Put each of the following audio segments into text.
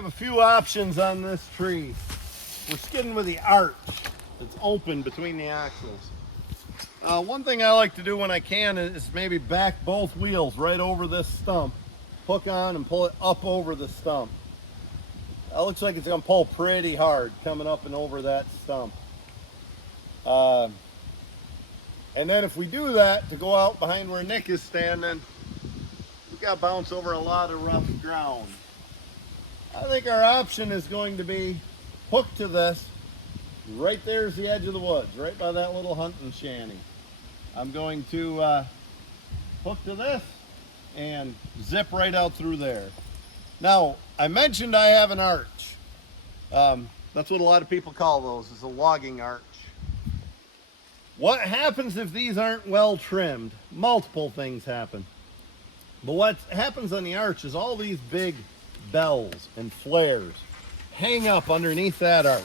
have a few options on this tree. We're skidding with the arch that's open between the axles. One thing I like to do when I can is maybe back both wheels right over this stump, hook on and pull it up over the stump. That looks like it's going to pull pretty hard coming up and over that stump. And then if we do that, to go out behind where Nick is standing, we've got to bounce over a lot of rough ground. I think our option is going to be hooked to this. Right there's the edge of the woods, right by that little hunting shanty. I'm going to hook to this and zip right out through there. Now, I mentioned I have an arch. That's what a lot of people call those, is a logging arch. What happens if these aren't well trimmed? Multiple things happen. But what happens on the arch is all these big bells and flares hang up underneath that arch.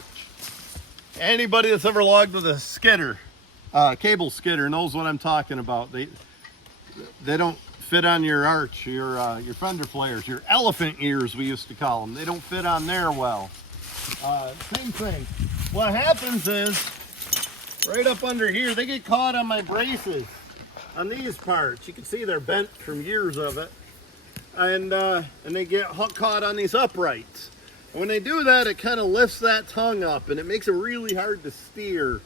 Anybody that's ever logged with a skidder, cable skidder, knows what I'm talking about. They don't fit on your arch, your fender flares, your elephant ears we used to call them. They don't fit on there well. Same thing. What happens is, right up under here, they get caught on my braces on these parts. You can see they're bent from years of it. And they get caught on these uprights. And when they do that, it kind of lifts that tongue up and it makes it really hard to steer.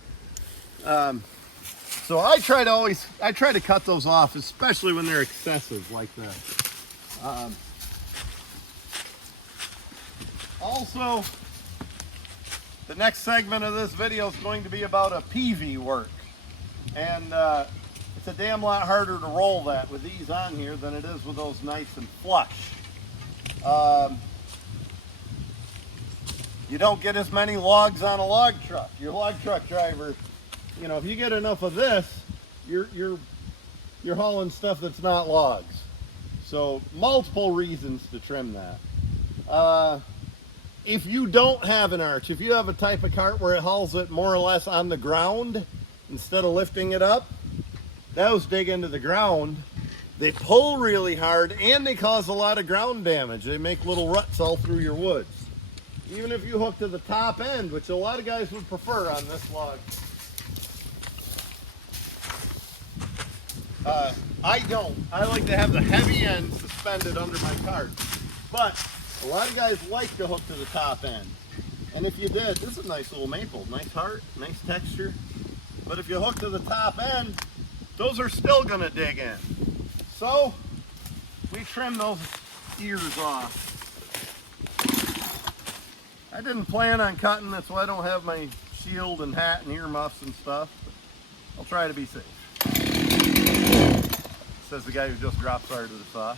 So I try to cut those off, especially when they're excessive like that. Also, the next segment of this video is going to be about a Peavey work. And it's a damn lot harder to roll that with these on here than it is with those nice and flush. You don't get as many logs on a log truck. Your log truck driver, you know, if you get enough of this, you're hauling stuff that's not logs. So multiple reasons to trim that. If you don't have an arch, if you have a type of cart where it hauls it more or less on the ground instead of lifting it up, those dig into the ground. They pull really hard and they cause a lot of ground damage. They make little ruts all through your woods. Even if you hook to the top end, which a lot of guys would prefer on this log. I don't. I like to have the heavy end suspended under my cart. But a lot of guys like to hook to the top end. And if you did, this is a nice little maple. Nice heart, nice texture. But if you hook to the top end, those are still going to dig in. So we trim those ears off. I didn't plan on cutting, that's why I don't have my shield and hat and earmuffs and stuff. I'll try to be safe. Says the guy who just dropped part of the saw.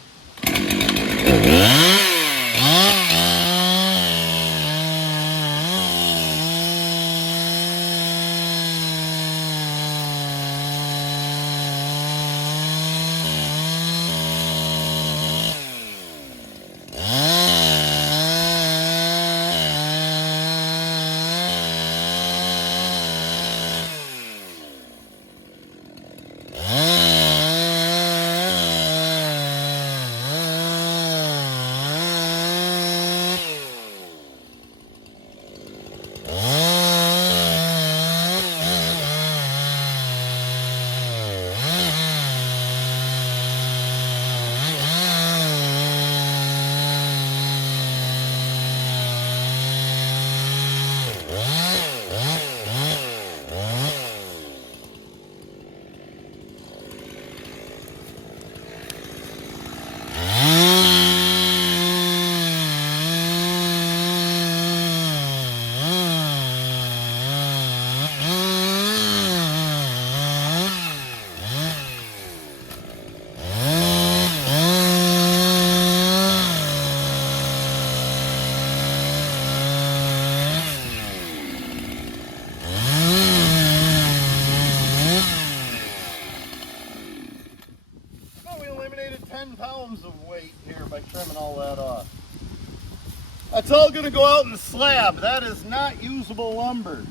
That's all going to go out in the slab. That is not usable lumber.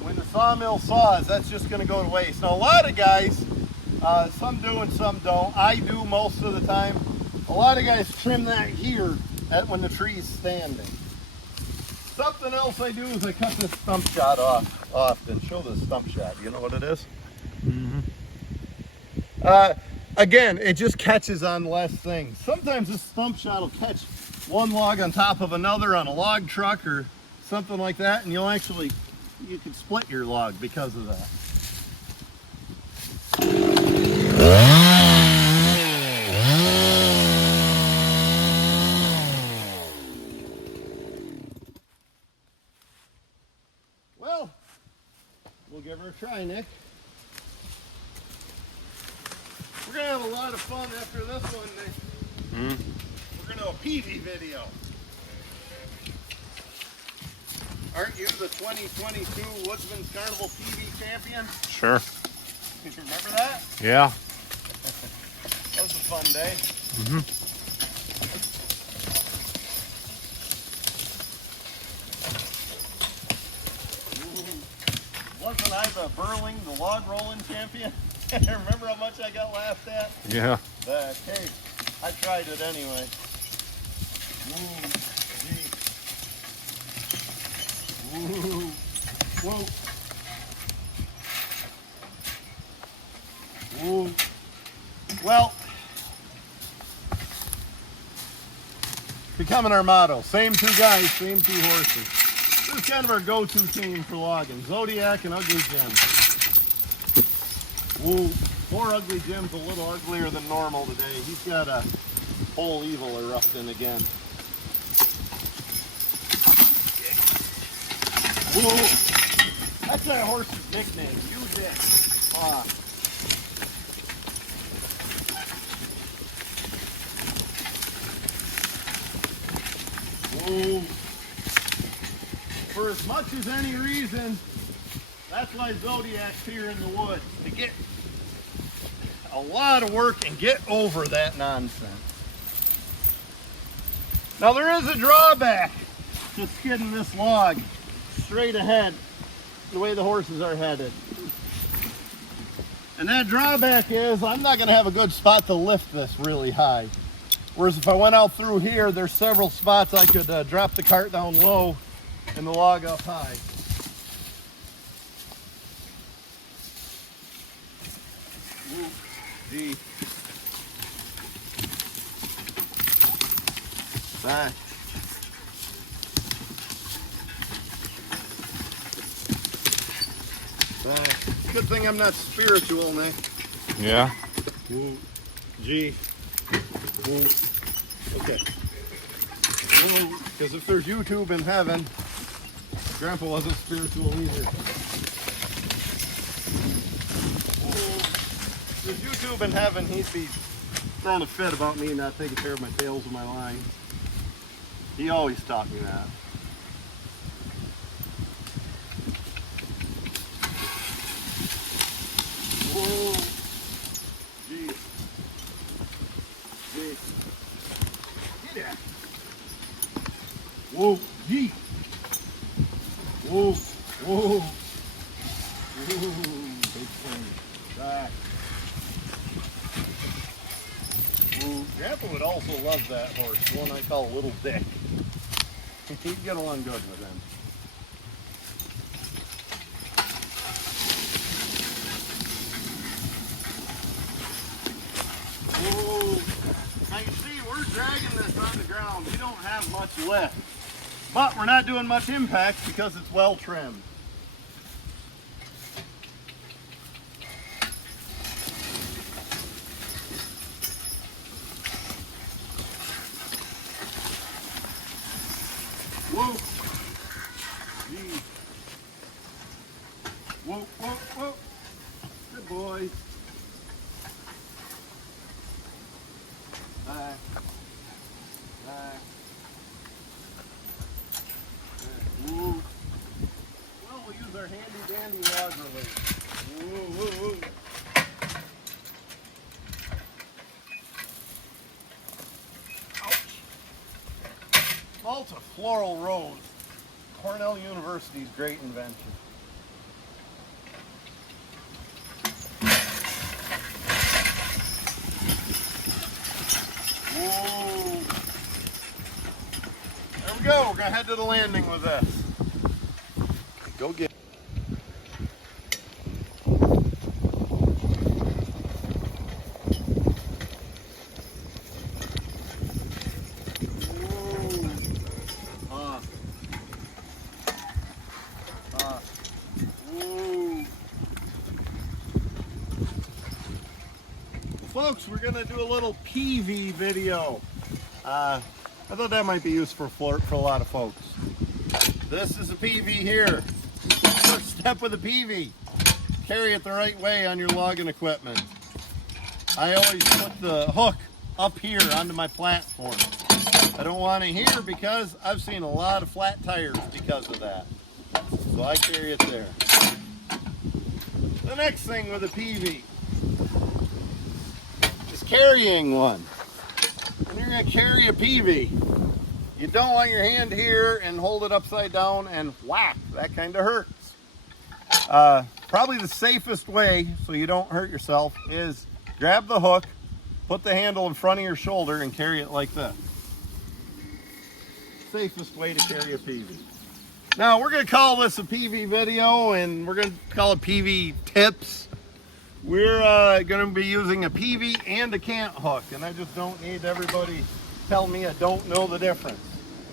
When the sawmill saws, that's just going to go to waste. Now a lot of guys, some do and some don't. I do most of the time. A lot of guys trim that here when the tree's standing. Something else I do is I cut this stump shot off often. Show the stump shot. You know what it is? Mm-hmm. Again, it just catches on less things. Sometimes this stump shot will catch one log on top of another on a log truck or something like that, and you can split your log because of that. Well, we'll give her a try, Nick. We're going to have a lot of fun after this one, Nick. We're going to do a Peavey video. Aren't you the 2022 Woodsman's Carnival Peavey champion? Sure. You remember that? Yeah. That was a fun day. Wasn't I the burling, the log rolling champion? Remember how much I got laughed at? Yeah. Hey, I tried it anyway. Ooh, gee. Ooh, whoa. Ooh. Well, becoming our motto. Same two guys, same two horses. This is kind of our go-to team for logging. Zodiac and Ugly Jim. Ooh, poor Ugly Jim's a little uglier than normal today. He's got a whole evil erupting again. Ooh, that's that horse's nickname. Use it. Ooh. For as much as any reason, that's why Zodiac's here in the woods, to get a lot of work and get over that nonsense. Now there is a drawback to skidding this log straight ahead the way the horses are headed. And that drawback is I'm not going to have a good spot to lift this really high. Whereas if I went out through here, there's several spots I could drop the cart down low and the log up high. Ooh, gee. Back. Back. Good thing I'm not spiritual, Nick. Yeah. Ooh, gee. Ooh. Okay. Because if there's YouTube in heaven, Grandpa wasn't spiritual either. If there's YouTube in heaven, he'd be throwing a fit about me not taking care of my tails and my lines. He always taught me that. Whoa. Gee. Gee. Get that. Whoa. Gee. Whoa. Whoa. Whoa. Big thing. Back. Whoa. Grandpa would also love that horse, the one I call Little Dick. He'd get along good with him. Whoa. Now you see, we're dragging this on the ground. We don't have much lift. But we're not doing much impact because it's well trimmed. Whoa. Gee. Whoa, whoa, whoa. Good boy. Back. Back. Woo. Well, we'll use our handy dandy logger lead. Woo, woo, woo. Ouch. Malta Floral Rose. Cornell University's great invention. Whoa. There we go. We're gonna head to the landing with this. Okay, go get. Folks, we're gonna do a little Peavey video. I thought that might be useful for a lot of folks. This is a Peavey here. First step with a Peavey. Carry it the right way on your logging equipment. I always put the hook up here onto my platform. I don't want it here because I've seen a lot of flat tires because of that. So I carry it there. The next thing with a Peavey is carrying one. When you're going to carry a Peavey, you don't want your hand here and hold it upside down and whack. That kind of hurts. Probably the safest way, so you don't hurt yourself, is grab the hook, put the handle in front of your shoulder, and carry it like this. Safest way to carry a Peavey. Now, we're going to call this a Peavey video, and we're going to call it Peavey tips. We're going to be using a Peavey and a cant hook, and I just don't need everybody tell me I don't know the difference.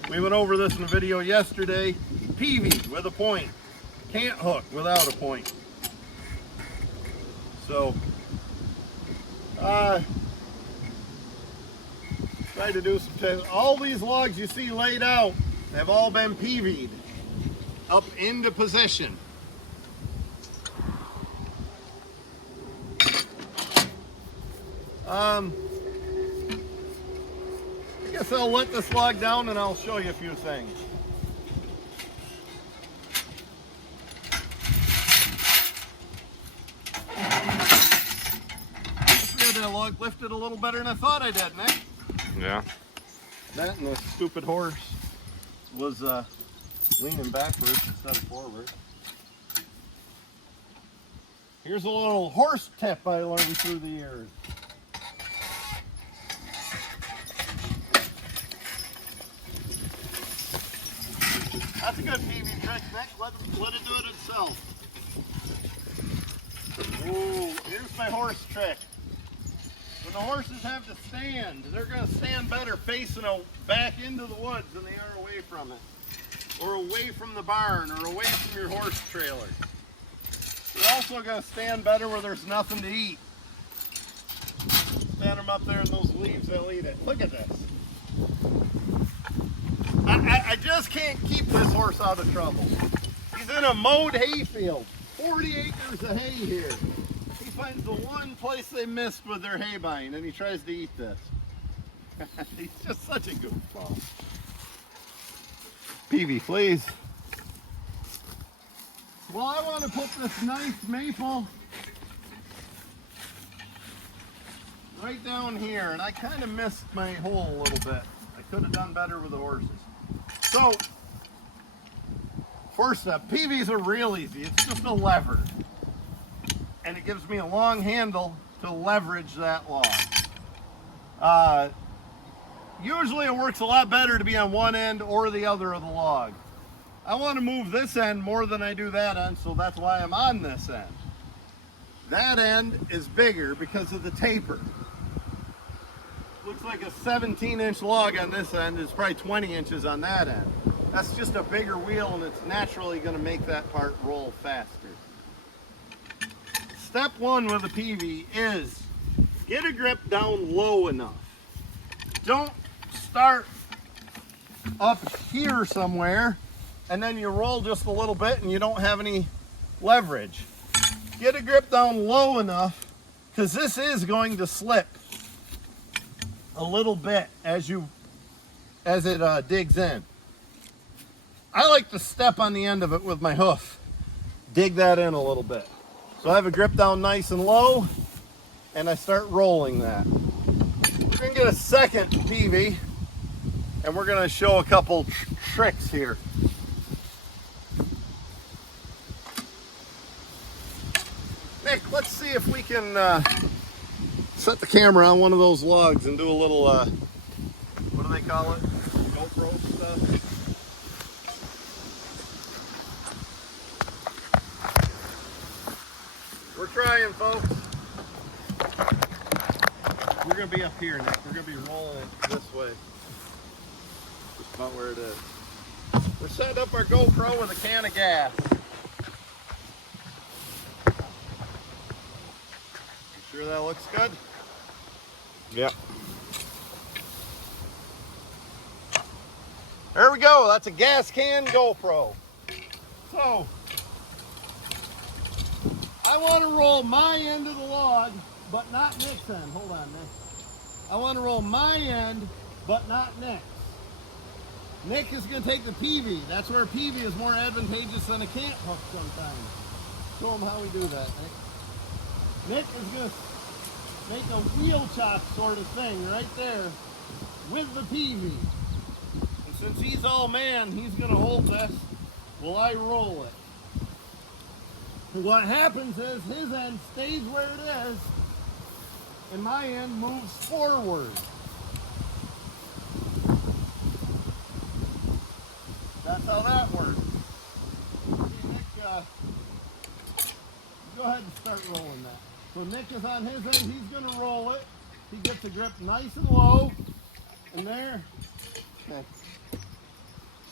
We went over this in a video yesterday. Peavey with a point, cant hook without a point. So, try to do some tests. All these logs you see laid out have all been Peavey'd up into position. I guess I'll let this log down and I'll show you a few things. I had that log lifted a little better than I thought I did, Nick. Yeah. That and the stupid horse was leaning backwards instead of forward. Here's a little horse tip I learned through the years. That's a good Peavey trick, Nick. Let it do it itself. Ooh, here's my horse trick. When the horses have to stand, they're going to stand better facing back into the woods than they are away from it. Or away from the barn, or away from your horse trailer. They're also going to stand better where there's nothing to eat. Stand them up there in those leaves, they'll eat it. Look at this. I just can't keep this horse out of trouble. He's in a mowed hayfield. 40 acres of hay here. He finds the one place they missed with their hay bine and he tries to eat this. He's just such a goofball. Peavey, please. Well, I want to put this nice maple right down here, and I kind of missed my hole a little bit. I could have done better with the horses. So, first step, Peaveys are real easy. It's just a lever. And it gives me a long handle to leverage that log. Usually it works a lot better to be on one end or the other of the log. I want to move this end more than I do that end, so that's why I'm on this end. That end is bigger because of the taper. Looks like a 17-inch log on this end is probably 20 inches on that end. That's just a bigger wheel and it's naturally going to make that part roll faster. Step one with a Peavey is get a grip down low enough. Don't start up here somewhere and then you roll just a little bit and you don't have any leverage. Get a grip down low enough because this is going to slip a little bit as it digs in. I like to step on the end of it with my hoof, dig that in a little bit. So I have a grip down nice and low and I start rolling that. We're going to get a second Peavey and we're going to show a couple tricks here. Nick, let's see if we can set the camera on one of those logs and do a little, what do they call it? GoPro stuff? going to be up here, Nick. We're going to be rolling it this way. Just about where it is. We're setting up our GoPro with a can of gas. You sure that looks good? Yep. There we go. That's a gas can GoPro. So, I want to roll my end of the log, but not Nick's end. Hold on, Nick. I want to roll my end, but not Nick's. Nick is going to take the Peavey. That's where Peavey is more advantageous than a cant hook sometimes. Show him how we do that, Nick. Nick is going to make a wheel chop sort of thing right there with the Peavey. And since he's all man, he's going to hold this while I roll it. And what happens is his end stays where it is and my end moves forward. That's how that works. Okay, Nick, go ahead and start rolling that. So Nick is on his end, he's going to roll it. He gets the grip nice and low. And there. Okay.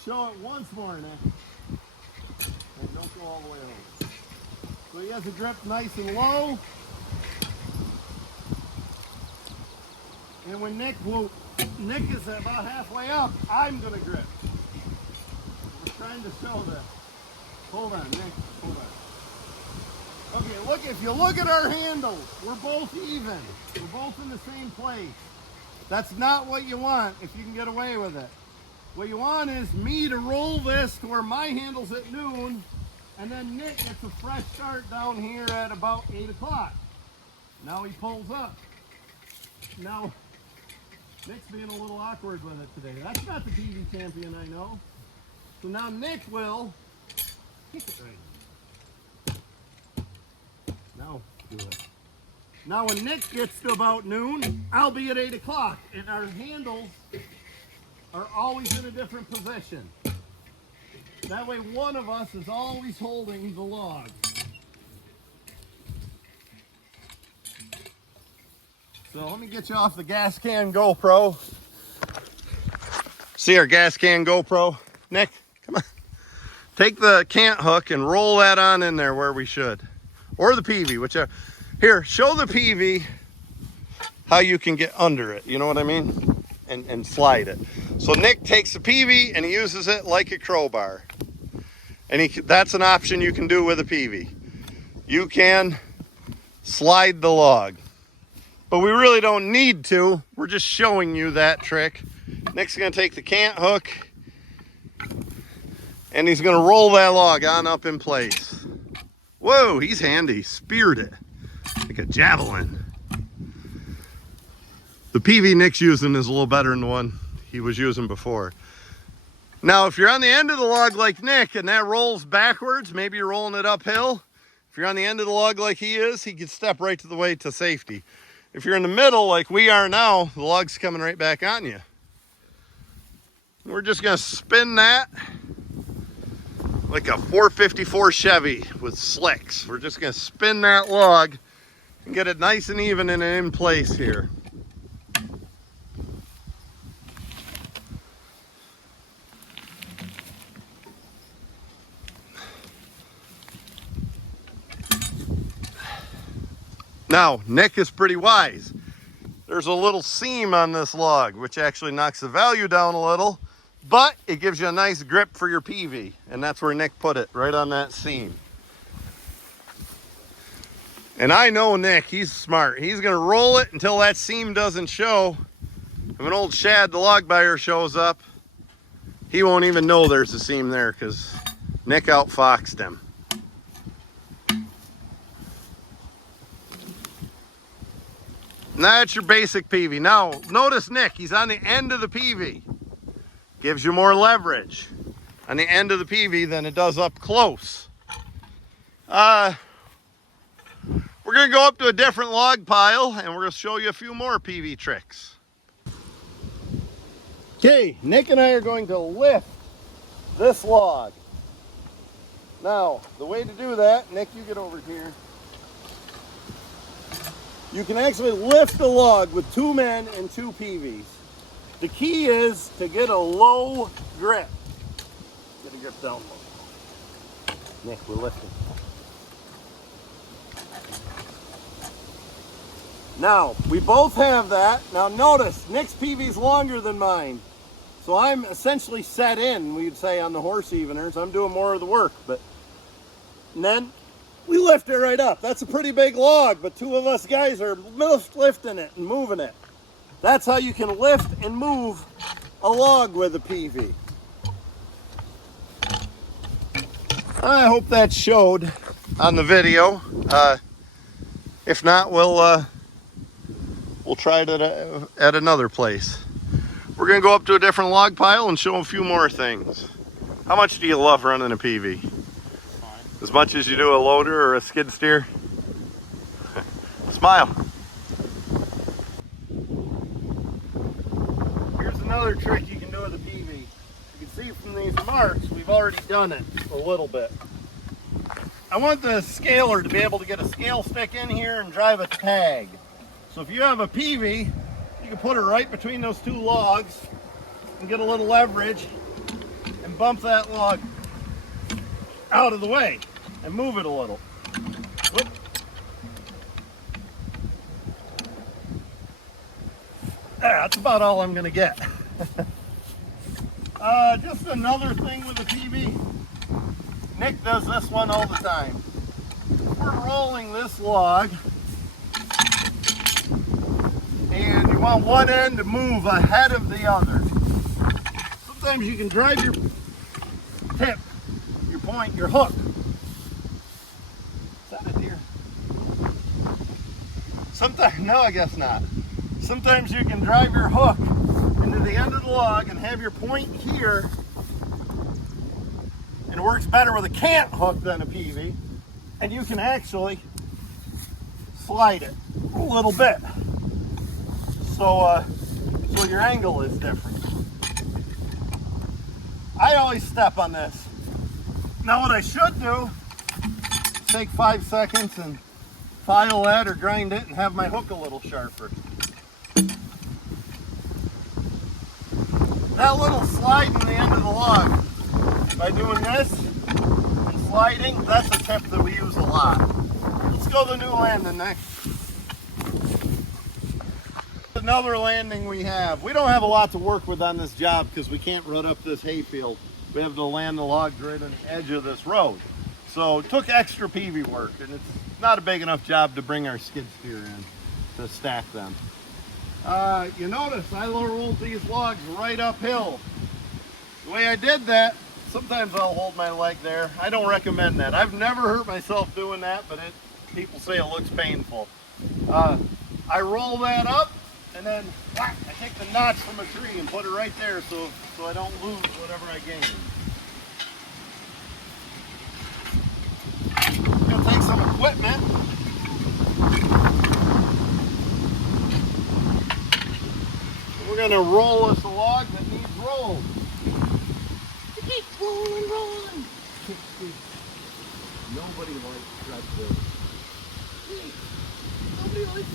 Show it once more, Nick. And don't go all the way over. So he has the grip nice and low. And when Nick is about halfway up, I'm going to grip. Trying to show this. Hold on, Nick. Hold on. Okay, look, if you look at our handles, we're both even. We're both in the same place. That's not what you want if you can get away with it. What you want is me to roll this to where my handle's at noon, and then Nick gets a fresh start down here at about 8 o'clock. Now he pulls up. Now, Nick's being a little awkward with it today. That's not the Peavey champion I know. So now Nick will kick it right. Now do it. Now when Nick gets to about noon, I'll be at 8 o'clock, and our handles are always in a different position. That way one of us is always holding the log. So let me get you off the gas can GoPro. See our gas can GoPro? Nick, come on. Take the cant hook and roll that on in there where we should. Or the Peavey, whichever. Here, show the Peavey how you can get under it. You know what I mean? And slide it. So Nick takes the Peavey and he uses it like a crowbar. And that's an option you can do with a Peavey. You can slide the log. But we really don't need to. We're just showing you that trick. Nick's going to take the cant hook and he's going to roll that log on up in place. Whoa, he's handy. Speared it like a javelin. The Peavey Nick's using is a little better than the one he was using before. Now, if you're on the end of the log like Nick and that rolls backwards, maybe you're rolling it uphill. If you're on the end of the log like he is, he can step right to the way to safety. If you're in the middle like we are now, the log's coming right back on you. We're just going to spin that like a 454 Chevy with slicks. We're just going to spin that log and get it nice and even and in place here. Now, Nick is pretty wise. There's a little seam on this log, which actually knocks the value down a little, but it gives you a nice grip for your Peavey, and that's where Nick put it, right on that seam. And I know Nick, he's smart. He's gonna roll it until that seam doesn't show. If an old Shad, the log buyer, shows up, he won't even know there's a seam there because Nick outfoxed him. And that's your basic Peavey. Now, notice Nick, he's on the end of the Peavey. Gives you more leverage on the end of the Peavey than it does up close. We're gonna go up to a different log pile and we're gonna show you a few more Peavey tricks. Okay, Nick and I are going to lift this log. Now, the way to do that, Nick, you get over here. you can actually lift the log with 2 men and 2 Peaveys. The key is to get a low grip. Get a grip down low. Nick, we're lifting. Now, we both have that. Now notice, Nick's Peavey's longer than mine. So I'm essentially set in, we'd say, on the horse eveners. I'm doing more of the work, and then we lift it right up. That's a pretty big log, but 2 of us guys are lifting it and moving it. That's how you can lift and move a log with a Peavey. I hope that showed on the video. If not, we'll try it at another place. We're gonna go up to a different log pile and show a few more things. How much do you love running a Peavey? Fine. As much as you do a loader or a skid steer? Smile. Here's another trick you can do with a Peavey. You can see from these marks, we've already done it a little bit. I want the scaler to be able to get a scale stick in here and drive a tag. So if you have a Peavey, you can put it right between those 2 logs and get a little leverage and bump that log out of the way and move it a little. Whoop. That's about all I'm gonna get. Just another thing with the Peavey. Nick does this one all the time. We're rolling this log, and you want one end to move ahead of the other. Sometimes you can drive your tip, your point, your hook. Is that a deer? Sometimes, no, I guess not. Sometimes you can drive your hook into the end of the log and have your point here. And it works better with a cant hook than a Peavey. And you can actually slide it a little bit. So your angle is different. I always step on this. Now what I should do is take 5 seconds and file that or grind it and have my hook a little sharper. That little slide in the end of the log, by doing this and sliding, that's a tip that we use a lot. Let's go to the new landing next. Another landing we have. We don't have a lot to work with on this job because we can't rut up this hayfield. We have to land the logs right on the edge of this road. So it took extra Peavey work, and it's not a big enough job to bring our skid steer in to stack them. You notice I rolled these logs right uphill. The way I did that, sometimes I'll hold my leg there. I don't recommend that. I've never hurt myself doing that, but people say it looks painful. I roll that up, and then whack, I take the notch from a tree and put it right there so I don't lose whatever I gain. I'm gonna take some equipment. We're gonna roll this log that needs rolled. Keep rolling. Nobody likes treadmill. Nobody likes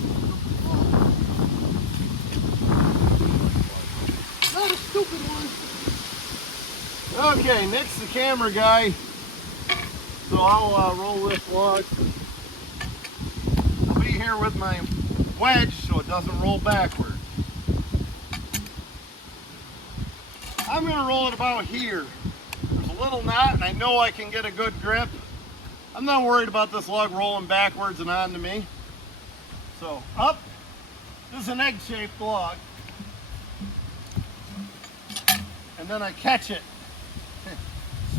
not a stupid one. Okay, Nick's the camera guy, so I'll roll this log. I'll be here with my wedge so it doesn't roll backwards. I'm going to roll it about here. There's a little knot and I know I can get a good grip. I'm not worried about this log rolling backwards and onto me. So up, this is an egg-shaped log. And then I catch it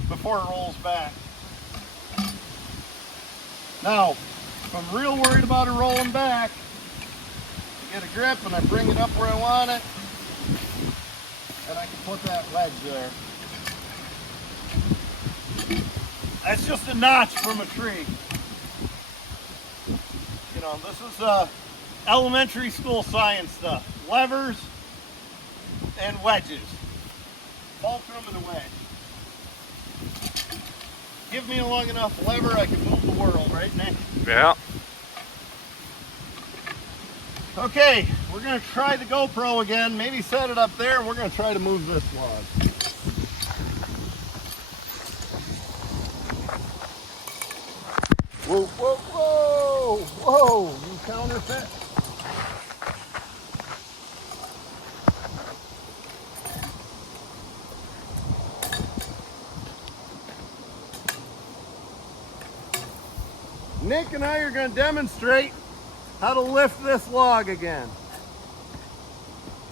before it rolls back. Now, if I'm real worried about it rolling back, I get a grip and I bring it up where I want it. And I can put that wedge there. That's just a notch from a tree. You know, this is elementary school science stuff. Levers and wedges. Fulcrum and a wedge. Give me a long enough lever, I can move the world, right, Nick? Yeah. Okay, we're gonna try the GoPro again. Maybe set it up there and we're gonna try to move this log. Whoa, whoa, whoa, whoa, you counterfeit. Nick and I are going to demonstrate how to lift this log again.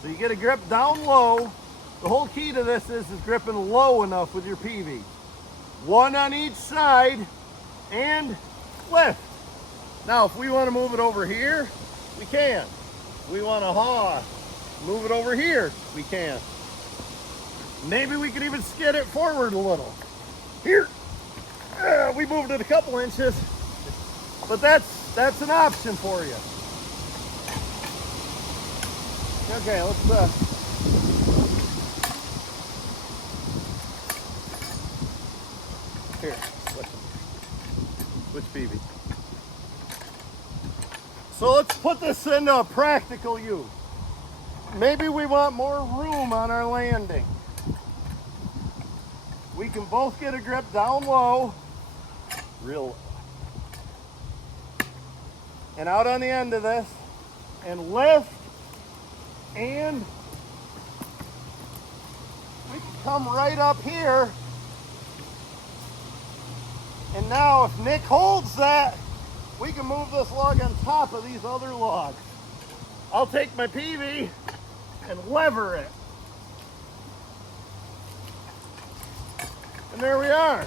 So you get a grip down low. The whole key to this is gripping low enough with your Peavey. One on each side and lift. Now if we want to move it over here, we can. If we want to move it over here, we can. Maybe we could even skid it forward a little. Here, we moved it a couple inches. But that's an option for you. Okay, let's here, switch Peavey. So let's put this into a practical use. Maybe we want more room on our landing. We can both get a grip down low, real low. And out on the end of this, and lift, and we can come right up here. And now if Nick holds that, we can move this log on top of these other logs. I'll take my Peavey and lever it. And there we are.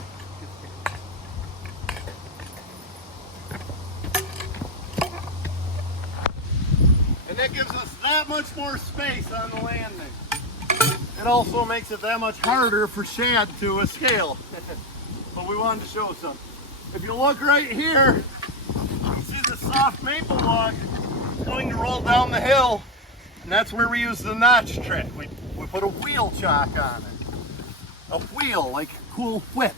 And that gives us that much more space on the landing. It also makes it that much harder for shad to scale. But we wanted to show something. If you look right here, you see the soft maple log going to roll down the hill. And that's where we use the notch trick. We put a wheel chock on it. A wheel, like a cool whip.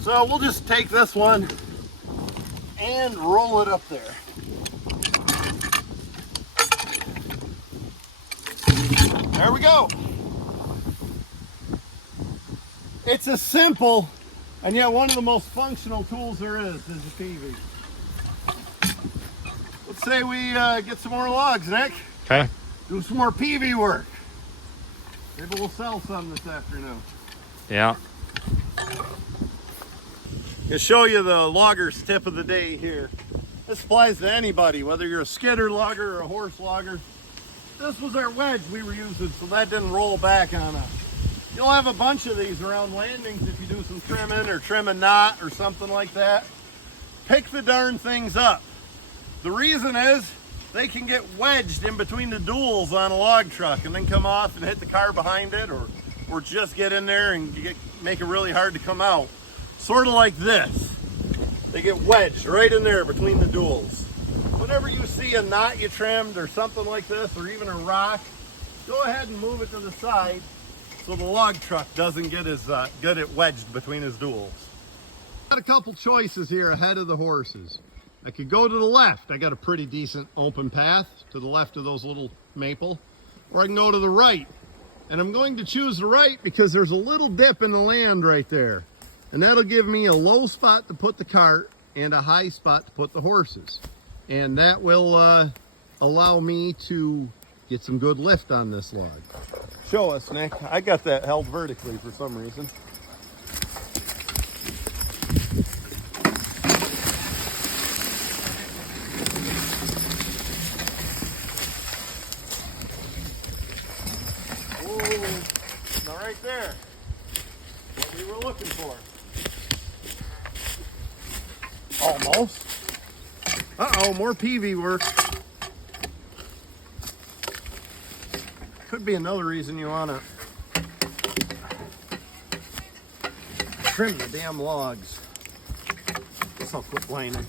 So we'll just take this one and roll it up there. There we go. It's a simple and yet one of the most functional tools there is a Peavey. Let's say we get some more logs, Nick. Okay. Do some more Peavey work. Maybe we'll sell some this afternoon. Yeah. I'll show you the logger's tip of the day here. This applies to anybody, whether you're a skidder logger or a horse logger. This was our wedge we were using, so that didn't roll back on us. You'll have a bunch of these around landings if you do some trimming or trim a knot or something like that. Pick the darn things up. The reason is they can get wedged in between the duals on a log truck and then come off and hit the car behind it, or just get in there and make it really hard to come out. Sort of like this. They get wedged right in there between the duals. Whenever you see a knot you trimmed or something like this, or even a rock, go ahead and move it to the side so the log truck doesn't get it wedged between his duals. Got a couple choices here ahead of the horses. I could go to the left. I got a pretty decent open path to the left of those little maple, or I can go to the right. And I'm going to choose the right because there's a little dip in the land right there. And that'll give me a low spot to put the cart and a high spot to put the horses. And that will allow me to get some good lift on this log. Show us, Nick. I got that held vertically for some reason. Oh, now right there. What we were looking for. Almost. Uh-oh, more Peavey work. Could be another reason you want to trim the damn logs. Guess I'll quit whining.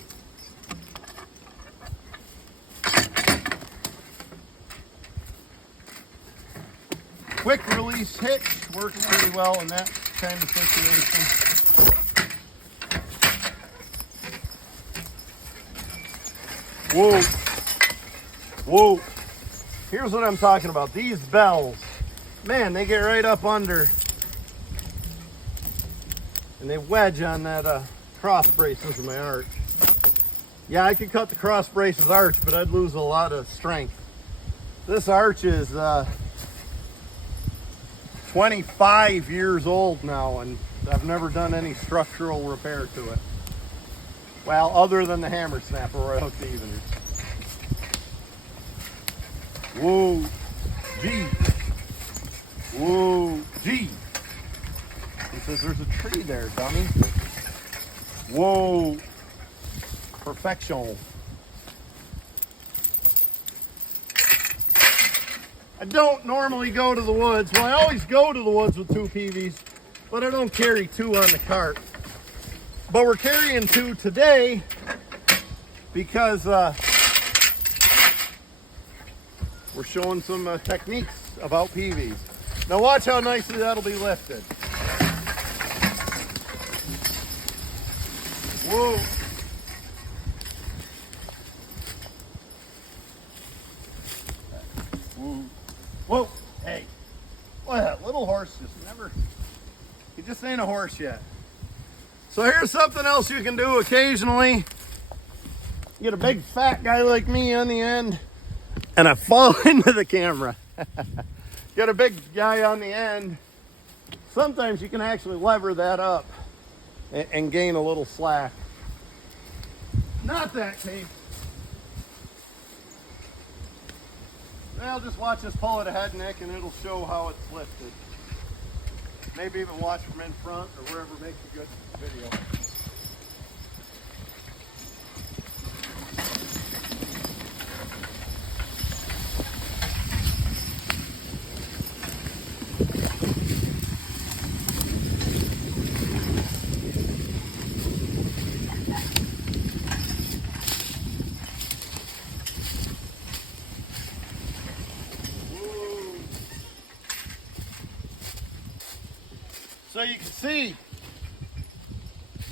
Quick release hitch works pretty well in that kind of situation. Whoa. Whoa. Here's what I'm talking about. These bells, man, they get right up under and they wedge on that cross brace into my arch. Yeah, I could cut the cross brace's arch, but I'd lose a lot of strength. This arch is 25 years old now, and I've never done any structural repair to it. Well, other than the hammer snapper where I hooked the eveners. Whoa, gee. Whoa, gee. He says there's a tree there, dummy. Whoa. Perfection. I don't normally go to the woods. Well, I always go to the woods with 2 Peaveys, but I don't carry 2 on the cart. But we're carrying 2 today because we're showing some techniques about Peaveys. Now watch how nicely that'll be lifted. Whoa. Whoa, hey, boy, that little horse he just ain't a horse yet. So here's something else you can do occasionally. Get a big fat guy like me on the end, and I fall into the camera. Get a big guy on the end. Sometimes you can actually lever that up and gain a little slack. Not that case. Well, just watch us pull it ahead, Nick, and it'll show how it's lifted. Maybe even watch from in front or wherever makes a good video. So you can see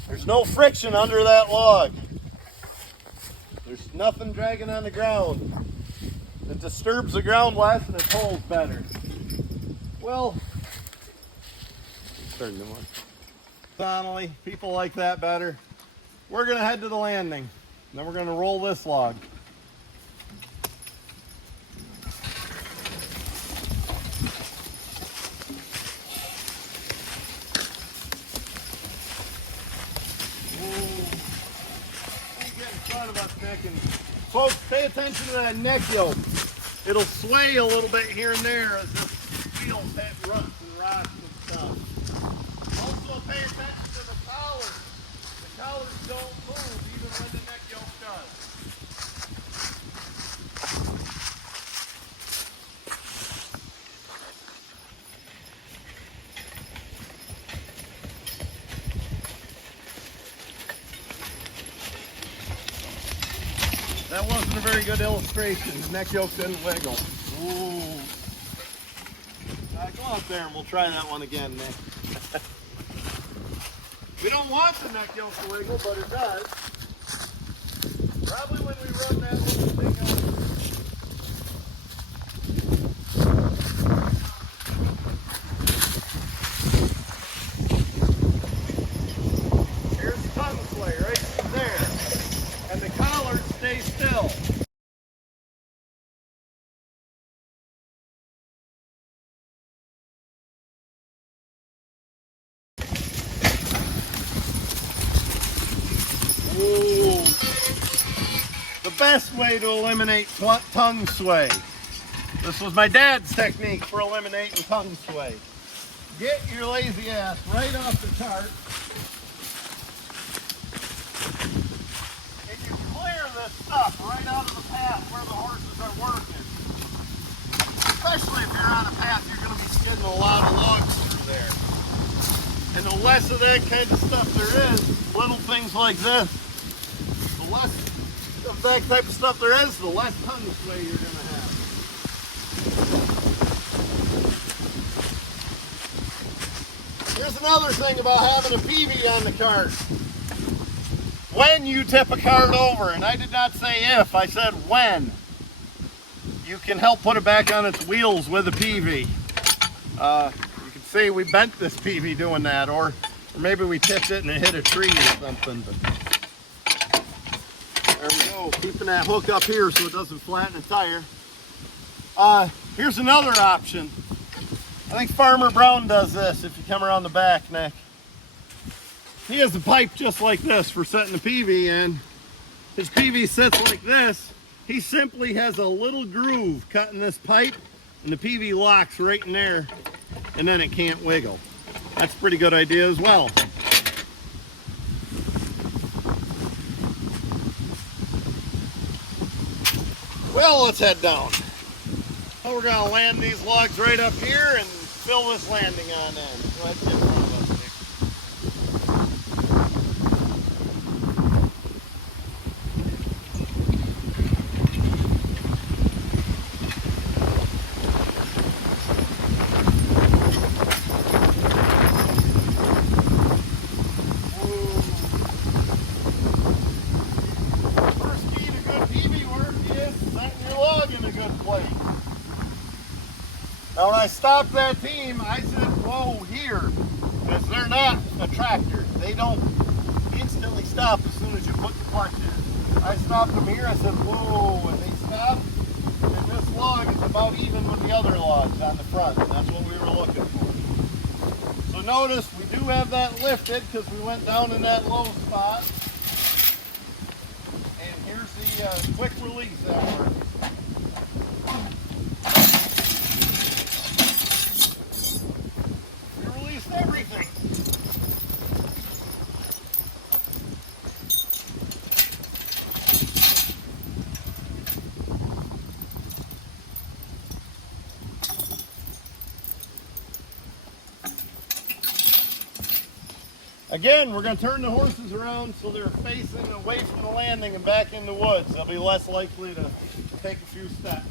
there's no friction under that log. There's nothing dragging on the ground. It disturbs the ground less and it pulls better. Well, turn them on. Donnelly, people like that better. We're gonna head to the landing. Then we're gonna roll this log. And folks, pay attention to that neck yoke. It'll sway a little bit here and there as this wheel hit ruts and rocks and stuff. Also pay attention to the collars. The collars don't move even when the neck yoke does. That wasn't a very good illustration. The neck yoke didn't wiggle. Ooh. Go out there and we'll try that one again, Nick. We don't want the neck yoke to wiggle, but it does. Probably when we run that little thing over. Here's the tongue sway right there. And the collar stays still. Ooh. The best way to eliminate tongue sway. This was my dad's technique for eliminating tongue sway. Get your lazy ass right off the cart. And you clear this stuff right out of the path where the horses are working. Especially if you're on a path, you're going to be skidding a lot of logs through there. And the less of that kind of stuff there is, little things like this, the less of that type of stuff there is, the less tongue sway you're going to have. Here's another thing about having a Peavey on the cart. When you tip a cart over, and I did not say if, I said when. you can help put it back on its wheels with a Peavey. You can see we bent this Peavey doing that, or maybe we tipped it and it hit a tree or something. But there we go, keeping that hook up here so it doesn't flatten the tire. Here's another option. I think Farmer Brown does this if you come around the back, Nick. He has a pipe just like this for setting the Peavey in. His Peavey sits like this. He simply has a little groove cut in this pipe, and the Peavey locks right in there, and then it can't wiggle. That's a pretty good idea as well. Well, let's head down. So we're gonna land these logs right up here and fill this landing on in. Go ahead and get in front of us, Nick. First key to good Peavey work is setting your log in a good place. Now when I stopped that team, I said, whoa, here, because they're not a tractor. They don't instantly stop as soon as you put the clutch in. I stopped them here, I said, whoa, and they stopped, and this log is about even with the other logs on the front, and that's what we were looking for. So notice, we do have that lifted because we went down in that low spot. And here's the quick release that works. Everything. Again, we're going to turn the horses around so they're facing away from the landing and back in the woods. They'll be less likely to take a few steps.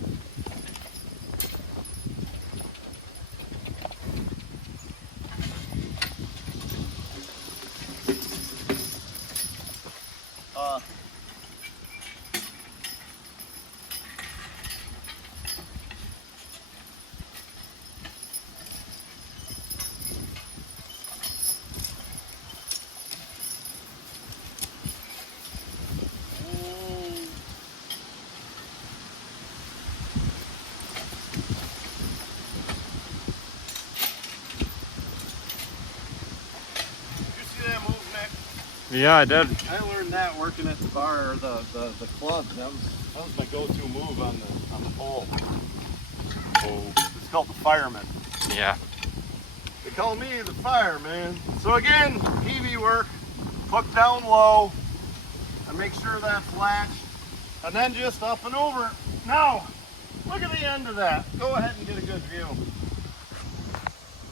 Yeah, I did. I learned that working at the bar or the club. That was my go-to move on the pole. Oh, it's called the fireman. Yeah. They call me the fireman. So again, Peavey work, hook down low, and make sure that's latched, and then just up and over. Now, look at the end of that. Go ahead and get a good view.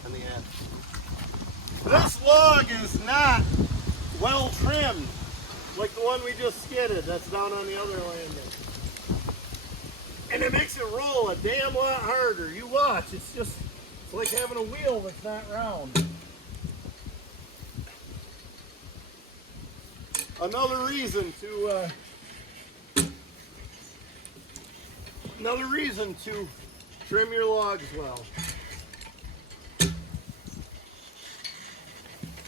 In the end. This log is not well trimmed like the one we just skidded that's down on the other landing, and it makes it roll a damn lot harder. You watch, it's like having a wheel that's not round. Another reason to trim your logs well.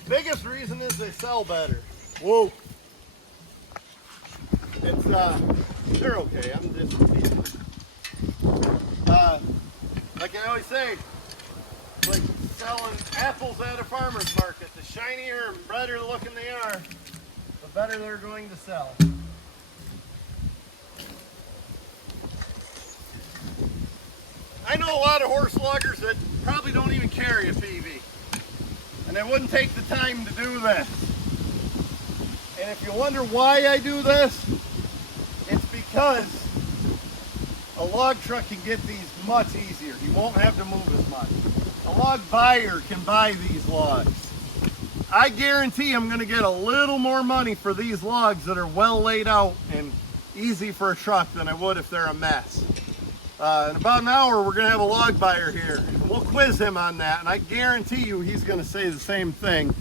Biggest reason is they sell better. Whoa. It's they're okay. I'm just like I always say, it's like selling apples at a farmer's market. The shinier and brighter looking they are, the better they're going to sell. I know a lot of horse loggers that probably don't even carry a Peavey, and they wouldn't take the time to do this. And if you wonder why I do this, it's because a log truck can get these much easier. You won't have to move as much. A log buyer can buy these logs. I guarantee I'm going to get a little more money for these logs that are well laid out and easy for a truck than I would if they're a mess. In about an hour, we're going to have a log buyer here. We'll quiz him on that, and I guarantee you he's going to say the same thing.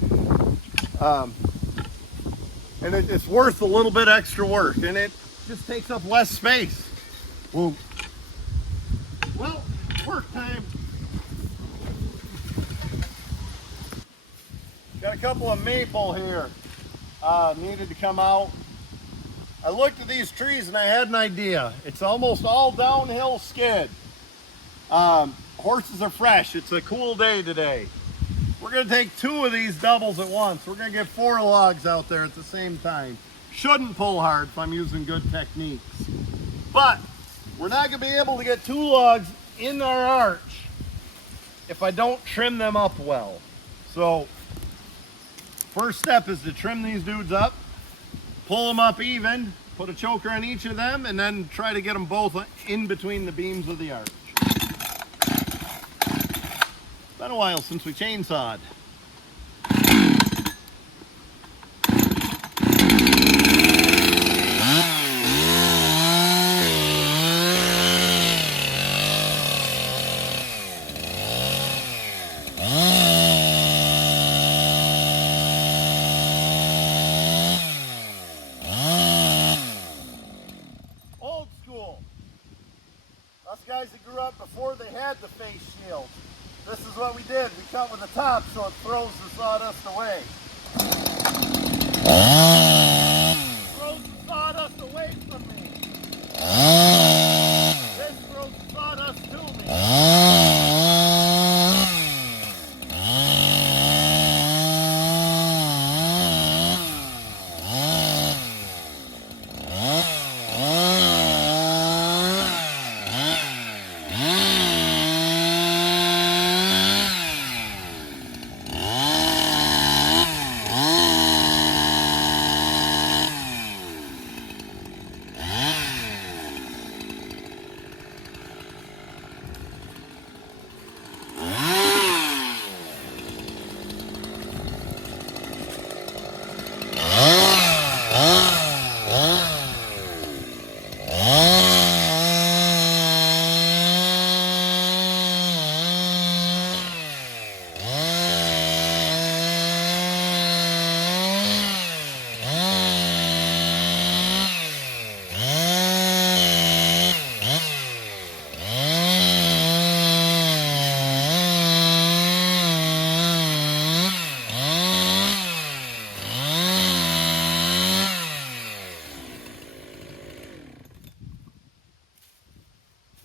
And it's worth a little bit extra work, and it just takes up less space. Whoa. Got a couple of maple here. Needed to come out. I looked at these trees and I had an idea. It's almost all downhill skid. Horses are fresh. It's a cool day today. We're going to take 2 of these doubles at once. We're going to get 4 logs out there at the same time. Shouldn't pull hard if I'm using good techniques. But we're not going to be able to get 2 logs in our arch if I don't trim them up well. So first step is to trim these dudes up, pull them up even, put a choker on each of them, and then try to get them both in between the beams of the arch. It's been a while since we chainsawed. Old school. Us guys that grew up before they had the face shield. This is what we did. We cut with the top so it throws the sawdust away. Throws the sawdust away from me. This throws the sawdust to me.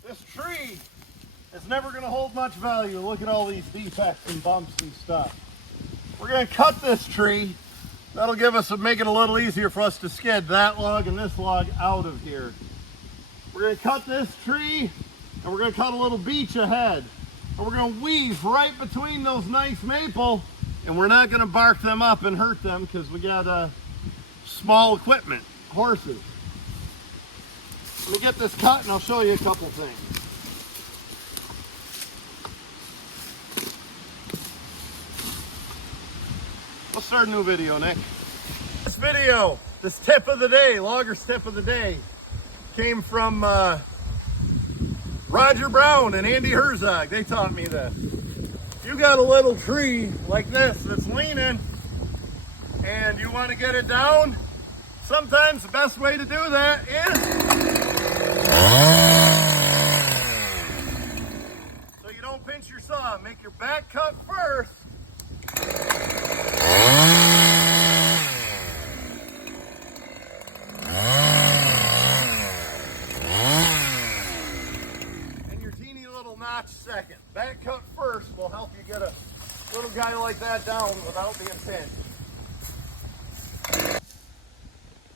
This tree is never going to hold much value. Look at all these defects and bumps and stuff. We're going to cut this tree. That'll make it a little easier for us to skid that log and this log out of here. We're going to cut this tree and we're going to cut a little beech ahead. And we're going to weave right between those nice maple, and we're not going to bark them up and hurt them because we got small equipment, horses. Let me get this cut and I'll show you a couple things. Let's start a new video, Nick. This video, this tip of the day, logger's tip of the day, came from Roger Brown and Andy Herzog. They taught me this. You got a little tree like this that's leaning and you want to get it down, sometimes the best way to do that is so you don't pinch your saw. Make your back cut first. And your teeny little notch second. Back cut first will help you get a little guy like that down without being pinched.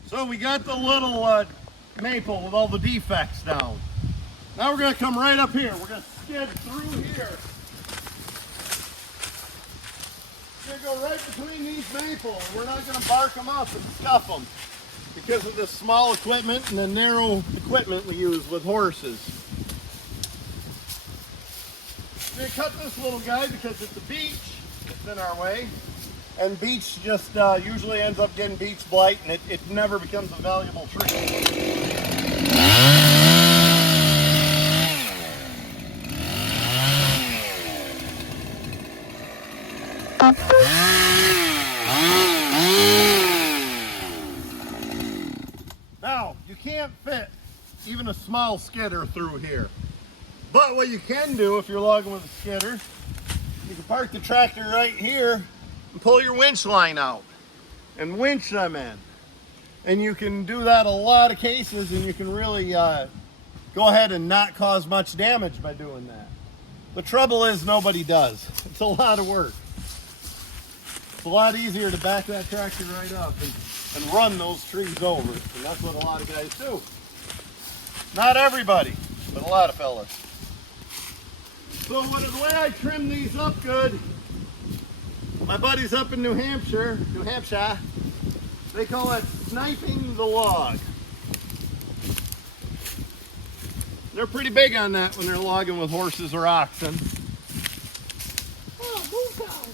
So we got the little maple with all the defects down. Now we're going to come right up here. We're going to skid through here. We're going to go right between these maple. We're not going to bark them up and scuff them because of the small equipment and the narrow equipment we use with horses. We're going to cut this little guy because it's a beech that's in our way. And beech just usually ends up getting beech blight, and it never becomes a valuable tree. Now, you can't fit even a small skidder through here. But what you can do if you're logging with a skidder, you can park the tractor right here and pull your winch line out and winch them in. And you can do that a lot of cases, and you can really go ahead and not cause much damage by doing that. The trouble is nobody does. It's a lot of work. It's a lot easier to back that tractor right up and run those trees over. And that's what a lot of guys do. Not everybody, but a lot of fellas. So the way I trim these up good, my buddies up in New Hampshire, they call it sniping the log. They're pretty big on that when they're logging with horses or oxen. Oh, move down.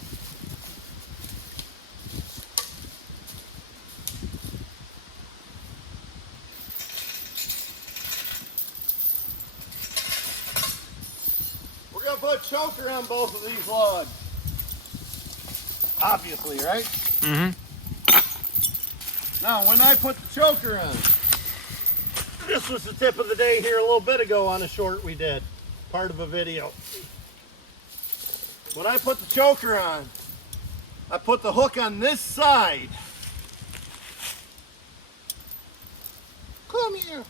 We're going to put a choker on both of these logs. Obviously, right? Mm-hmm. Now, when I put the choker on, this was the tip of the day here a little bit ago on a short we did, part of a video. When I put the choker on, I put the hook on this side. Come here.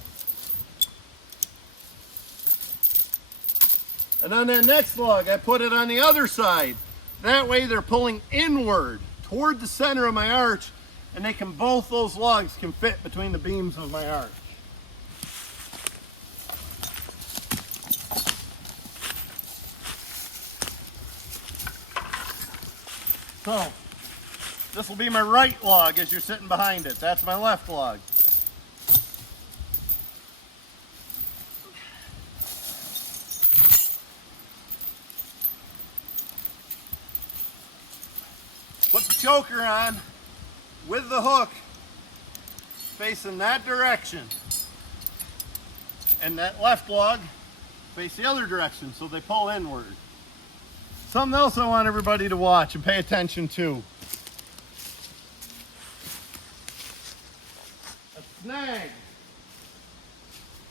And on that next log, I put it on the other side. That way they're pulling inward toward the center of my arch, and both those logs can fit between the beams of my arch. So, this will be my right log as you're sitting behind it. That's my left log. Put the choker on with the hook facing that direction, and that left log face the other direction so they pull inward. Something else I want everybody to watch and pay attention to. A snag.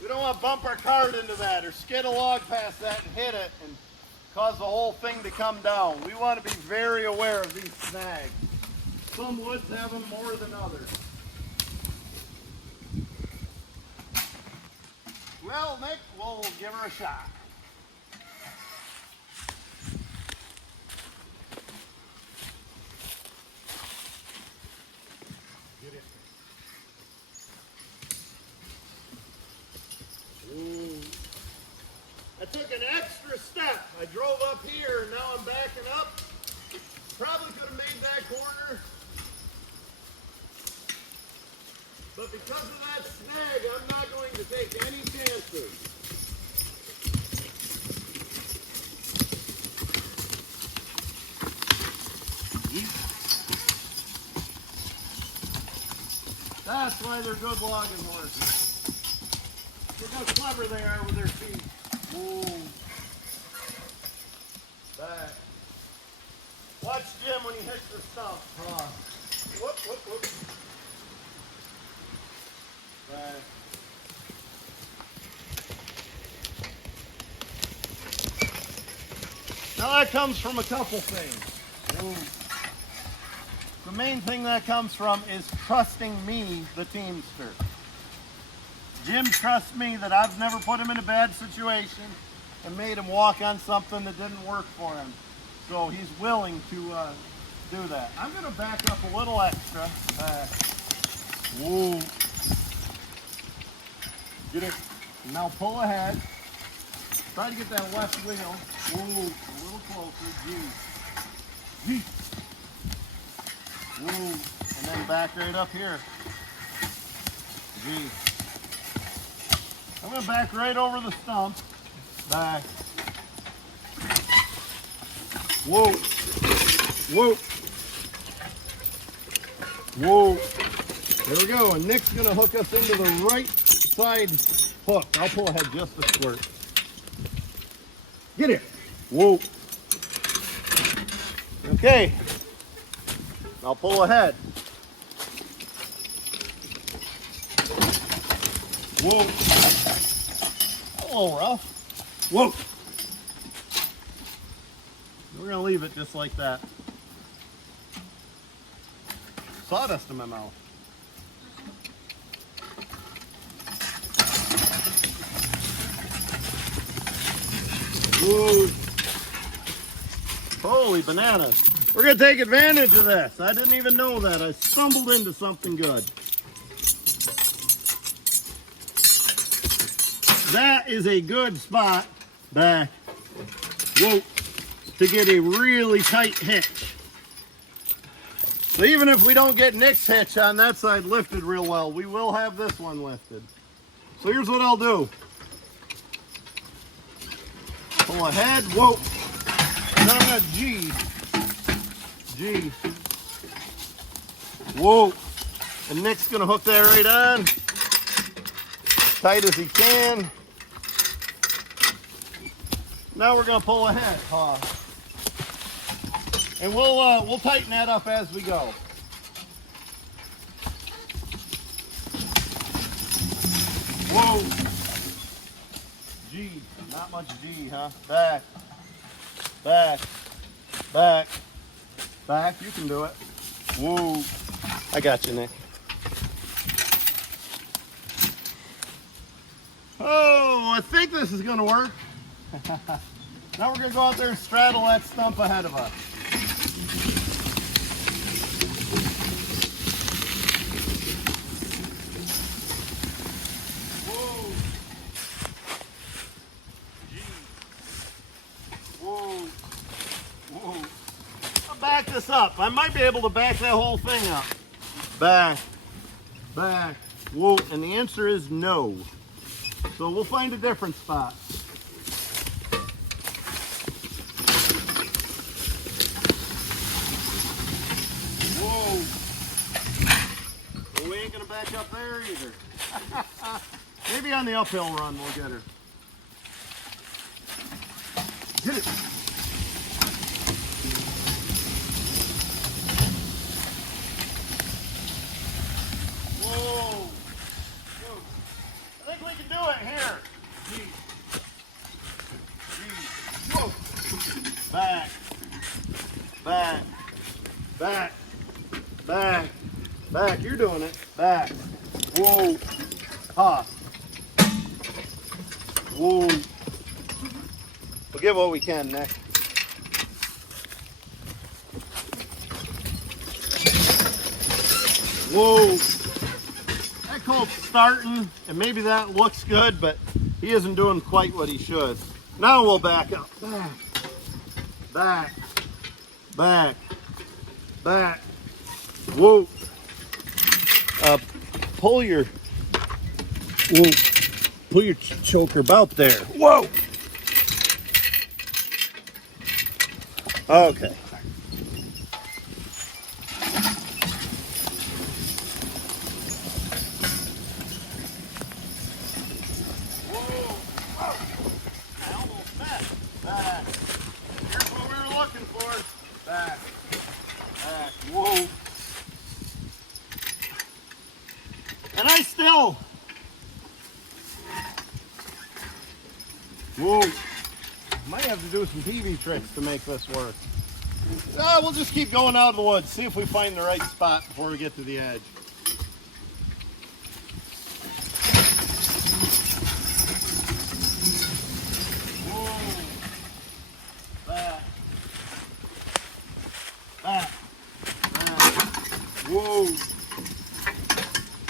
We don't want to bump our cart into that or skid a log past that and hit it and cause the whole thing to come down. We want to be very aware of these snags. Some woods have them more than others. Well, Nick, we'll give her a shot. Get it. Ooh. I took an extra step. I drove up here and now I'm backing up. Probably could have made that corner. But because of that snag, I'm not going to take any chances. That's why they're good logging horses. Look how clever they are with their feet. Ooh. Back. Watch Jim when he hits the stump. Whoop, whoop, whoop. Back. Now that comes from a couple things. Ooh. The main thing that comes from is trusting me, the teamster. Jim trusts me that I've never put him in a bad situation and made him walk on something that didn't work for him. So he's willing to do that. I'm going to back up a little extra. Whoa. Get it. Now pull ahead. Try to get that left wheel. Whoa. A little closer. Gee. Whoa. And then back right up here. Gee. I'm going to back right over the stump. Back. Whoa. Whoa. Whoa. There we go. And Nick's going to hook us into the right side hook. I'll pull ahead just a squirt. Get it. Whoa. Okay. I'll pull ahead. Whoa. A little rough. Whoa. We're going to leave it just like that. sawdust in my mouth. Whoa. Holy bananas. We're going to take advantage of this. I didn't even know that. I stumbled into something good. That is a good spot back, whoa, to get a really tight hitch. So even if we don't get Nick's hitch on that side lifted real well, we will have this one lifted. So here's what I'll do. Pull ahead, whoa, and I'm gonna G, whoa, and Nick's gonna hook that right on, tight as he can. Now we're gonna pull ahead, and we'll tighten that up as we go. Whoa, G, not much G, huh? Back, back, back, back. You can do it. Whoa, I got you, Nick. Oh, I think this is gonna work. Now we're gonna go out there and straddle that stump ahead of us. Whoa. Gee. Whoa. Whoa. I'll back this up. I might be able to back that whole thing up. Back. Back. Whoa. And the answer is no. So we'll find a different spot. Whoa. Well, we ain't gonna back up there either. Maybe on the uphill run we'll get her. Get it. Whoa. Whoa. I think we can do it here. Gee. Gee. Whoa. Back. Back. Back. Back. Back. You're doing it. Back. Whoa. Ha. Whoa. We'll get what we can, Nick. Whoa. That colt's starting, and maybe that looks good, but he isn't doing quite what he should. Now we'll back up. Back. Back. Back. Back. Whoa. Pull your choker about there. Whoa. Okay. Whoa. Whoa. I almost missed. Back. Here's what we were looking for. Back. Back. Whoa. And I still. Whoa. Might have to do some Peavey tricks to make this work. We'll just keep going out of the woods, see if we find the right spot before we get to the edge. Whoa. Back. Back. Back. Whoa.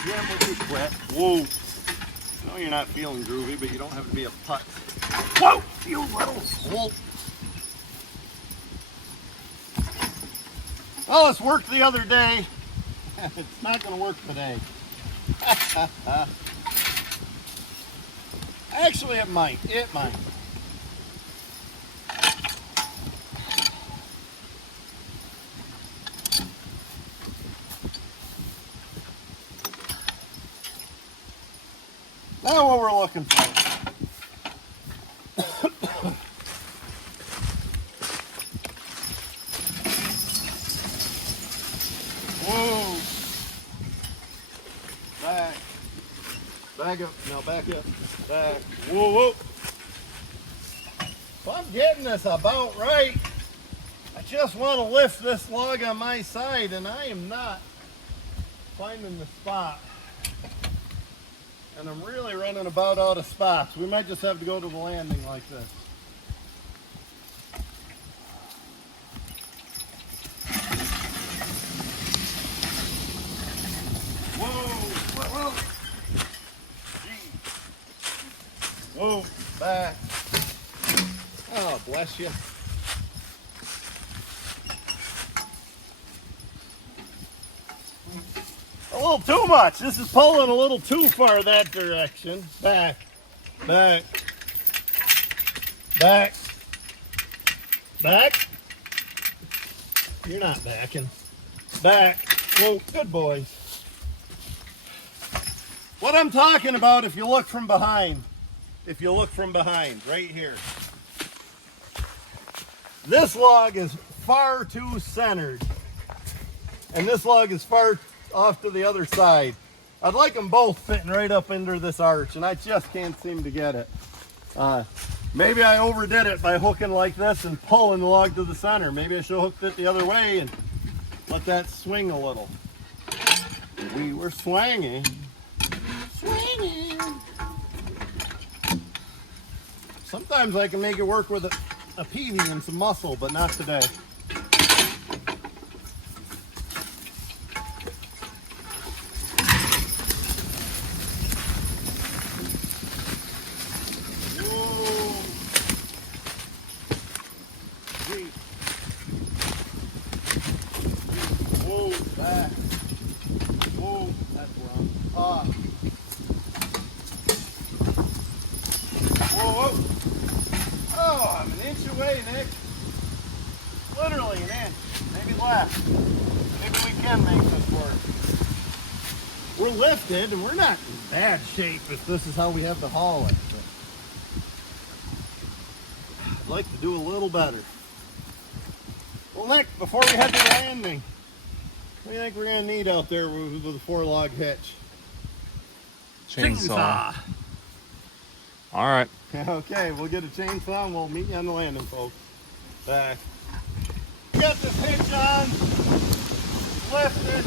Yeah, we'll just quit. Whoa. I know you're not feeling groovy, but you don't have to be a putt. Whoa! You little swoop. Well, it's worked the other day. It's not going to work today. Actually, it might. It might. Now what we're looking for. Whoa. Back. Back up. Now back up. Back. Whoa, whoa. So I'm getting this about right. I just want to lift this log on my side, and I am not. finding the spot. And I'm really running about out of spots. We might just have to go to the landing like this. Whoa, whoa, whoa. Whoa, back. Oh, bless you. A little too much. This is pulling a little too far that direction. Back, back, back, back. You're not backing. Back. Whoa, good boys. What I'm talking about, if you look from behind, right here. This log is far too centered. And this log is far off to the other side. I'd like them both fitting right up into this arch, and I just can't seem to get it. Maybe I overdid it by hooking like this and pulling the log to the center. Maybe I should have hooked it the other way and let that swing a little. We were swinging. Swinging. Sometimes I can make it work with a Peavey and some muscle, but not today. Whoa, back. Whoa, that's wrong. Whoa, whoa. Oh, I'm an inch away, Nick. Literally an inch, maybe less. Maybe we can make this work. We're lifted and we're not in bad shape if this is how we have to haul it. But I'd like to do a little better. Well, Nick, before we head to the landing, what do you think we're going to need out there with a 4-log hitch? Chainsaw. All right. Okay, we'll get a chainsaw and we'll meet you on the landing, folks. Back. We got this hitch on, lifted.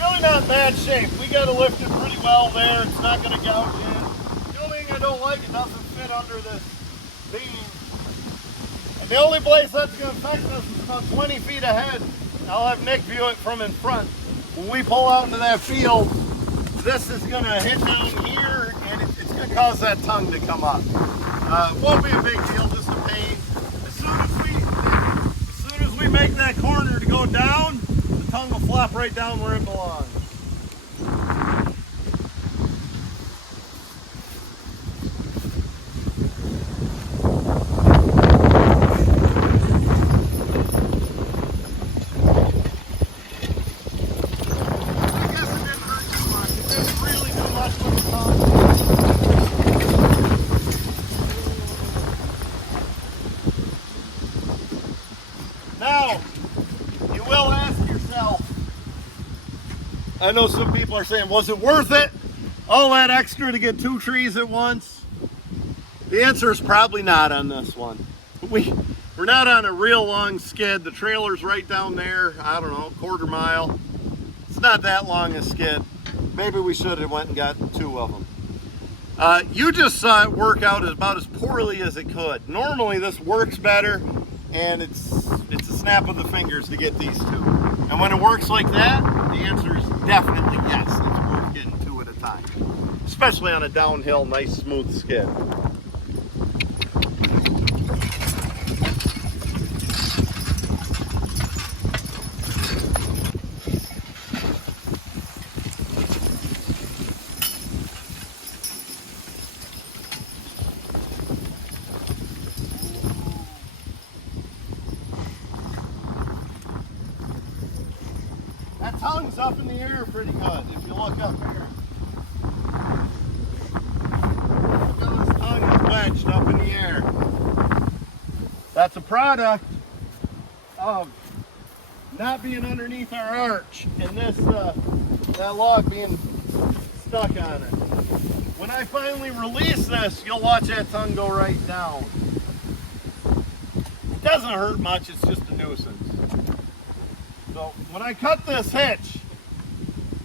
Really not in bad shape. We got to lift it pretty well there. It's not going to gouge in. The only thing I don't like, it doesn't fit under this beam. And the only place that's going to affect us is about 20 feet ahead. I'll have Nick view it from in front. When we pull out into that field, this is going to hit down here and it's going to cause that tongue to come up. Won't be a big deal, just a pain. As soon as we make that corner to go down, the tongue will flop right down where it belongs. Now, you will ask yourself, I know some people are saying, was it worth it? All that extra to get 2 trees at once? The answer is probably not on this one. We're not on a real long skid. The trailer's right down there, I don't know, 1/4 mile. It's not that long a skid. Maybe we should have went and got 2 of them. You just saw it work out about as poorly as it could. Normally this works better, and it's a snap of the fingers to get these 2. And when it works like that, the answer is definitely yes. It's worth getting 2 at a time, especially on a downhill, nice smooth skid. That tongue's up in the air pretty good if you look up here. Look how this tongue is wedged up in the air. That's a product of not being underneath our arch and this that log being stuck on it. When I finally release this, you'll watch that tongue go right down. It doesn't hurt much, it's just a nuisance. So when I cut this hitch,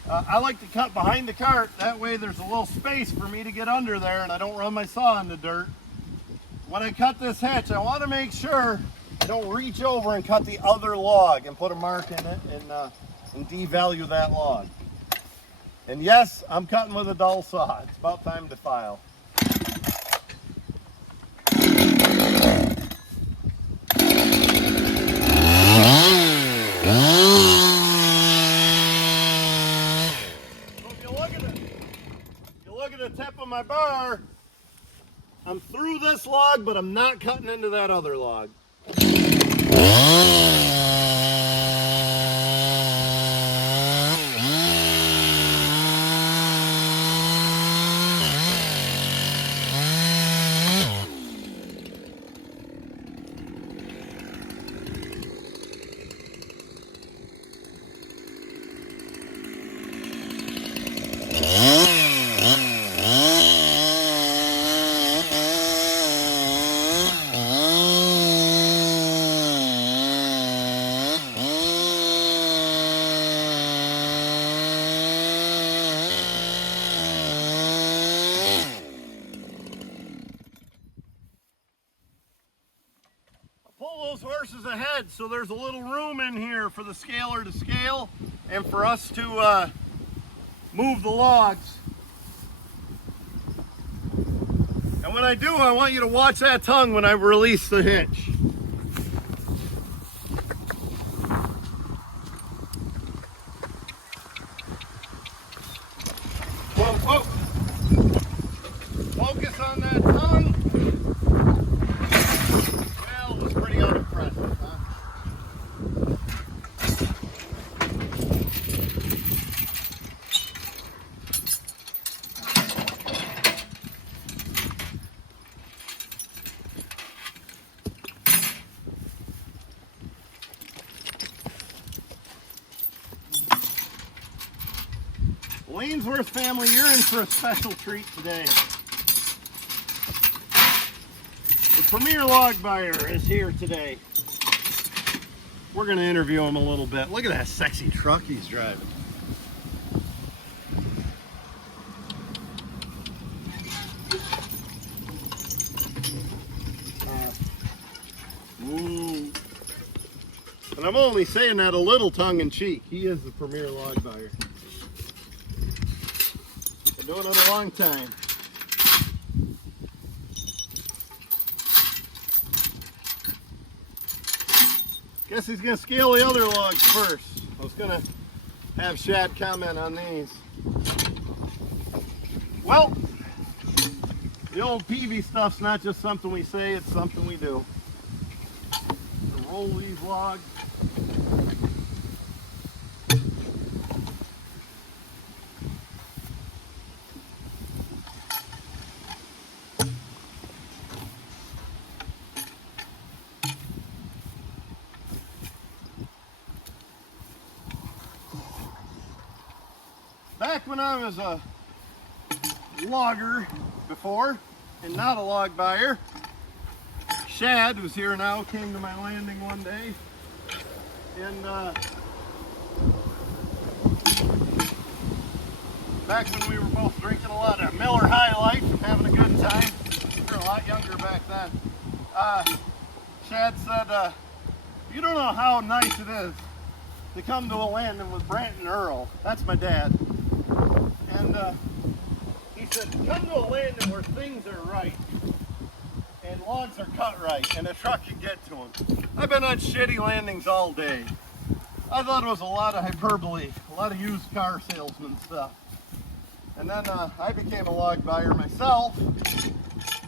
I like to cut behind the cart. That way there's a little space for me to get under there and I don't run my saw in the dirt. When I cut this hitch, I want to make sure I don't reach over and cut the other log and put a mark in it and devalue that log. And yes, I'm cutting with a dull saw. It's about time to file. The tip of my bar, I'm through this log, but I'm not cutting into that other log. Pull those horses ahead so there's a little room in here for the scaler to scale and for us to move the logs. And when I do, I want you to watch that tongue when I release the hitch. Whoa, whoa. Focus on that tongue. Well, it was pretty unimpressive, huh? Lanesworth family, you're in for a special treat today. The premier log buyer is here today. We're going to interview him a little bit. Look at that sexy truck he's driving. And I'm only saying that a little tongue-in-cheek. He is the premier log buyer. Been doing it a long time. Guess he's going to scale the other logs first. I was going to have Shad comment on these. Well, the old Peavey stuff's not just something we say, it's something we do. So roll these logs. Back when I was a logger before and not a log buyer, Shad, who's here now, came to my landing one day and back when we were both drinking a lot of Miller High Life and having a good time, we were a lot younger back then, Shad said, you don't know how nice it is to come to a landing with Brandt and Earl. That's my dad. And he said, come to a landing where things are right and logs are cut right and a truck can get to them. I've been on shitty landings all day. I thought it was a lot of hyperbole, a lot of used car salesman stuff. And then I became a log buyer myself,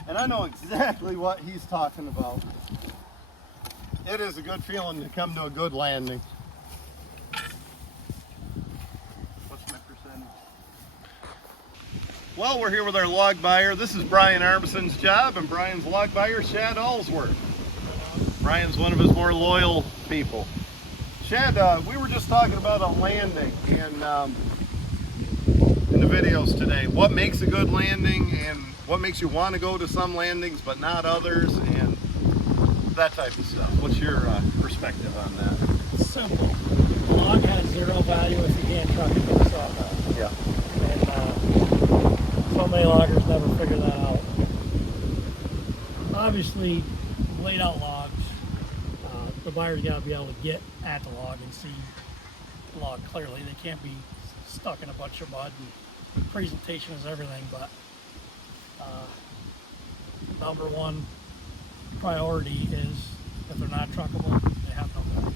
and I know exactly what he's talking about. It is a good feeling to come to a good landing. Well, we're here with our log buyer. This is Brian Armison's job, and Brian's log buyer, Shad Allsworth. Brian's one of his more loyal people. Shad, we were just talking about a landing in the videos today. What makes a good landing, and what makes you want to go to some landings but not others, and that type of stuff. What's your perspective on that? It's simple. obviously, laid out logs, the buyer's got to be able to get at the log and see the log clearly. They can't be stuck in a bunch of mud. And presentation is everything, but number one priority is if they're not truckable, they have no value.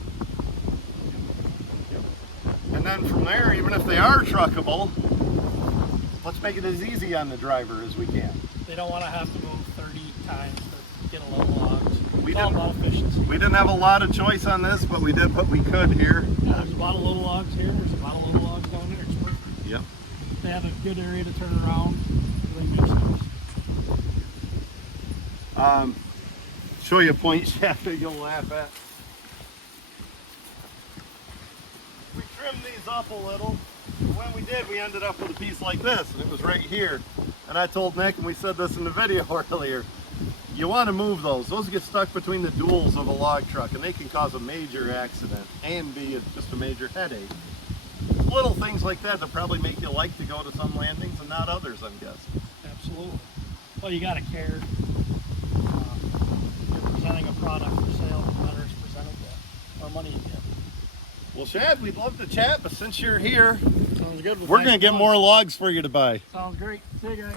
And then from there, even if they are truckable, let's make it as easy on the driver as we can. They don't want to have to move 30 times to get a load of logs. We It's all about efficiency. We didn't have a lot of choice on this, but we did what we could here. Yeah, there's about a load of logs here. There's about a load of logs down there. It's perfect. Yep. They have a good area to turn around. Really good stuff. Show you a point shaft that you'll laugh at. We trimmed these up a little. When we did, we ended up with a piece like this, and it was right here. And I told Nick, and we said this in the video earlier, you want to move those. Those get stuck between the duals of a log truck, and they can cause a major accident and be just a major headache. Little things like that that probably make you like to go to some landings and not others, I'm guessing. Absolutely. Well, you got to care. You're presenting a product for sale. The better it's presented, the more money you get. Well, Shad, we'd love to chat, but since you're here, Sounds good. we're going to get more logs for you to buy. Sounds great. See you guys.